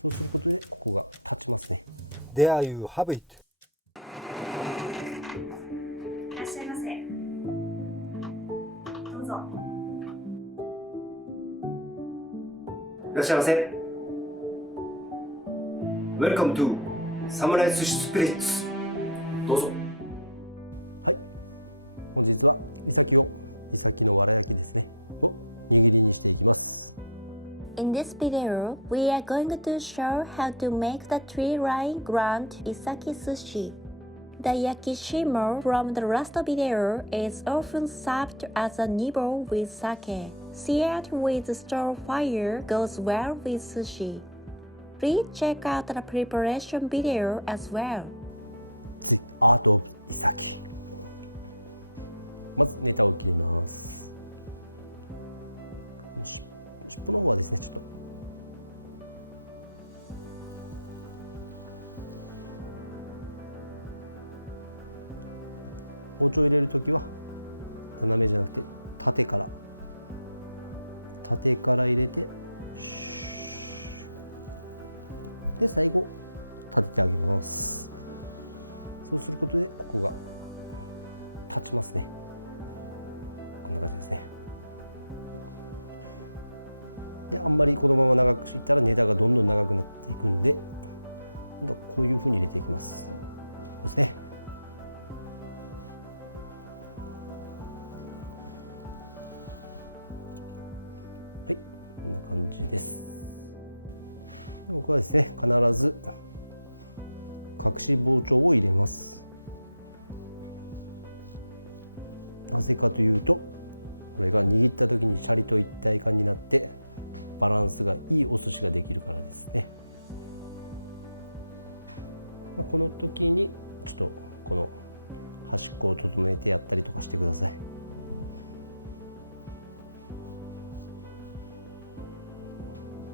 そうすることでここが立ちますね。 There you have it。 いらっしゃいませ。どうぞ。いらっしゃいませ。 Welcome to サムライ寿司スピリッツ。どうぞ。はい、本日はイサキのわら焼きですねを握りにしていきます。 In this video, we are going to show how to make the Threeline Grunt Isaki sushi. The yakishimo from the last video is often served as a nibble with sake. Seared with stir fire goes well with sushi. Please check out the preparation video as well. The Art of Isaki。 まずネタを切ります。尻尾の方はですね、ちょっと包丁を入れるときは斜めじゃなくて縦から入れて、で最後立ててあげます。そうすることでここが立ちますね。こんな感じですね。であんまりこのまま長くしたらネタがどんどん長くなっていくんで、今度はこういうふうに入れていきます。こうですね。はい、こんな感じです。僕はですね、必ず隠し包丁を入れます。なぜかというと、これが握った時にシャリと一体感になってバランスがいいお寿司ができるからですね。この時にちょっとこの端っこを整えてやったりとかしてください。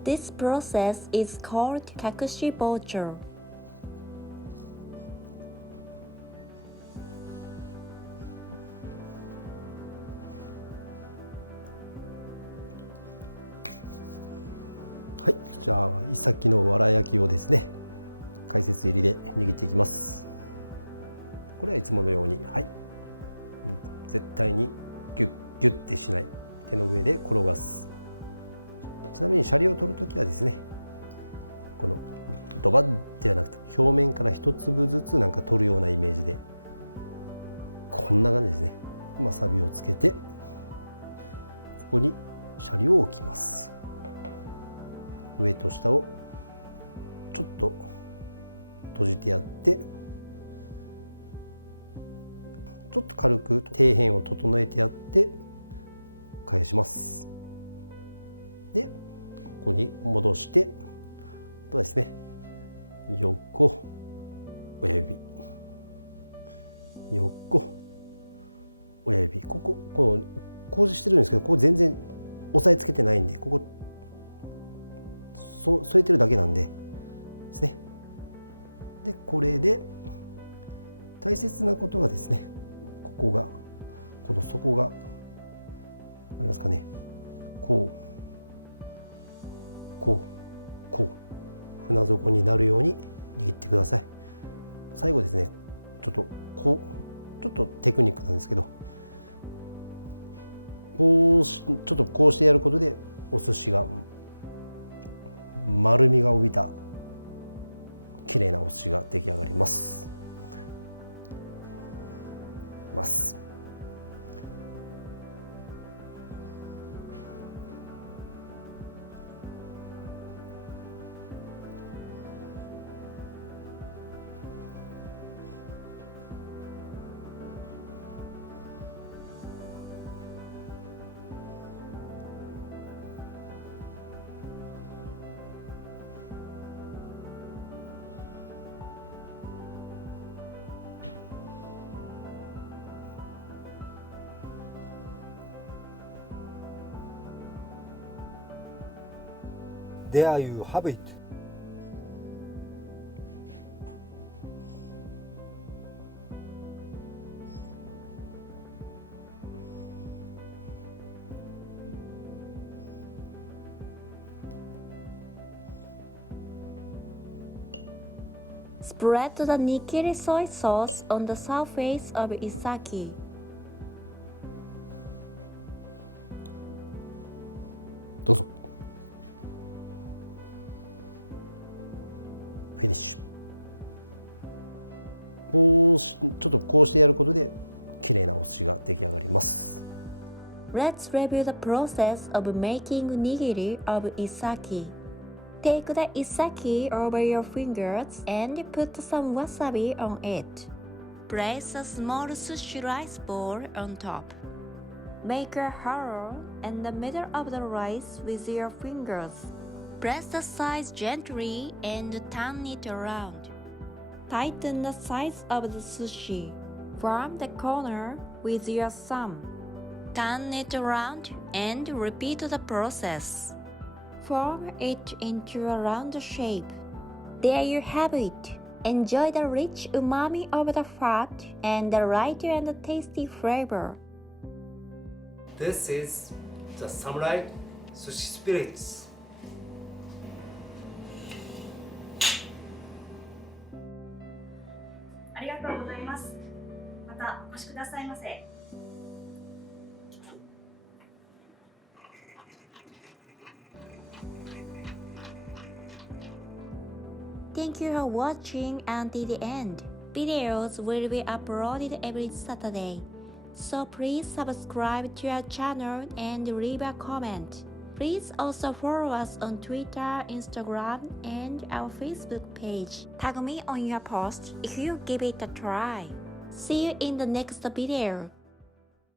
This process is called 隠し包丁。はい、じゃあイサキのわら焼きをですね、解説入りで握っていきます。これはいつものように、はい、絶対にギュッギュッてしない、手の上で転がす。ちなみにシャリを取るときはですね、このドバッではなくて表面から一粒ずつなんか取るようなイメージで、こんな感じですね。わさびをつけてここにシャリを置きます。上と下をちょっと閉じてやって、ちょっと軽く底辺を整えてやって返します。でここに戻して、あとはですね、横親指、横親指、この工事してるんですけど、ここ全然押さえつけてないんで、ここ添えてるだけなんでですね。でこれで大切なことはですね、この底がありますかね、こう船底になるように握ってください。最後ですね、ちょっとテクニックなんですけど、ちょっとこうしてやることでお寿司が丸みが帯びた綺麗なお寿司が出来上がります。There you have it。 は Spread the nigiri soy sauce on the surface of Isaki. どうぞ。フィニッシュ。ちょっとこうしてやることで綺麗なお寿司が出来上がります。Let's review the process of making nigiri of Isaki. Take the Isaki over your fingers and put some wasabi on it. Place a small sushi rice ball on top. Make a hollow in the middle of the rice with your fingers. Press the sides gently and turn it around. Tighten the sides of the sushi. Form the corner with your thumb. Turn it around and repeat the process. Form it into a round shape. There you have it. Enjoy the rich umami of the fat and the lighter and tasty flavor. This is the samurai sushi spirits. ありがとうございます。またお越しくださいませ。Thank you for watching until the end. Videos will be uploaded every Saturday. So please subscribe to our channel and leave a comment. Please also follow us on Twitter, Instagram, and our Facebook page. Tag me on your post if you give it a try. See you in the next video.